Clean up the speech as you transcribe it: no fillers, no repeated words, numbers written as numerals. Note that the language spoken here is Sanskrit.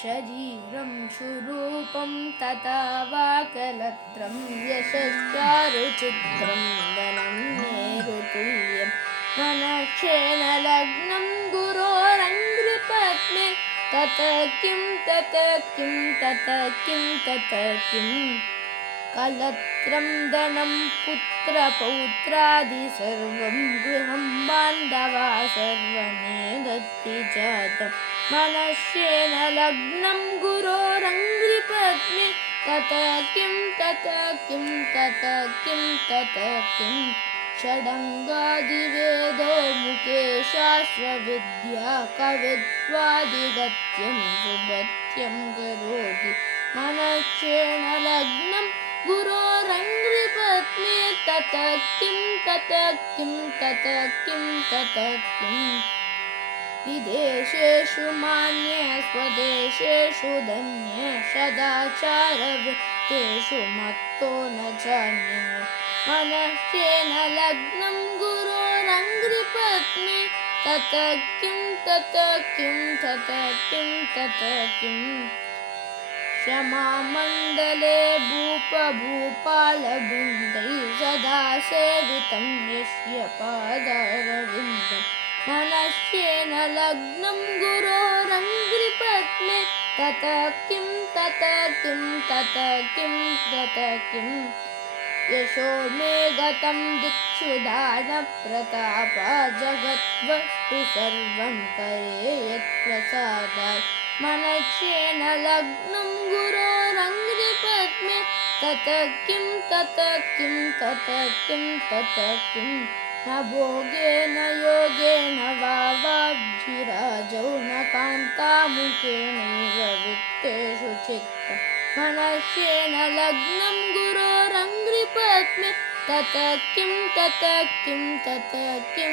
शरीरं शुरूपं तथा वाकलत्रं यशश्चारुचित्रं धनं मेरुतुल्यं मनश्चेन लग्नं गुरोरङ्घ्रिपद्मे ततः किं ततः किं ततः किं ततः किम् कलत्रं धनं पुत्रपौत्रादि सर्वं गृहं बान्धवा सर्वमेतद्धि जातं मनश्चेन लग्नं गुरोरङ्घ्रिपद्मे ततः किं ततः किं ततः किं ततः किं षडङ्गादिवेदो मुखे शास्त्रविद्या कवित्वादिगत्यं सुभत्यं करोति मनश्चेन लग्नं गुरोरङ्घ्रिपद्मे ततः किं ततः किं ततः किं ततः किम् विदेशेषु मान्ये स्वदेशेषु धन्ये सदाचारवृत्तेषु मत्तो न जान्ये मनश्चेन लग्नं गुरोरङ्घ्रिपद्मे ततः किं ततः किं ततः किं ततः किम् क्षमामण्डले भूपभूपालवृन्दैः सदा सेवितं यस्य पादारविन्दं मनश्चेन लग्नं गुरोरङ्घ्रिपद्मे ततः किं ततः किं ततः किं ततः किम् यशो मे गतं दिक्षु दानप्रतापा जगद्वस्तु सर्वं करे यत्प्रसादात् मनश्चेन लग्नं गुरोरङ्घ्रिपद्मे ततः किं ततः किं ततः किं ततः किम् न भोगे न योगे न वावाब्धिराजौ न कान्तामुखेनैव वित्तेषु चित्तम् मनश्चेन लग्नं गुरोरङ्घ्रिपद्मे ततः किं ततः किं ततः किम्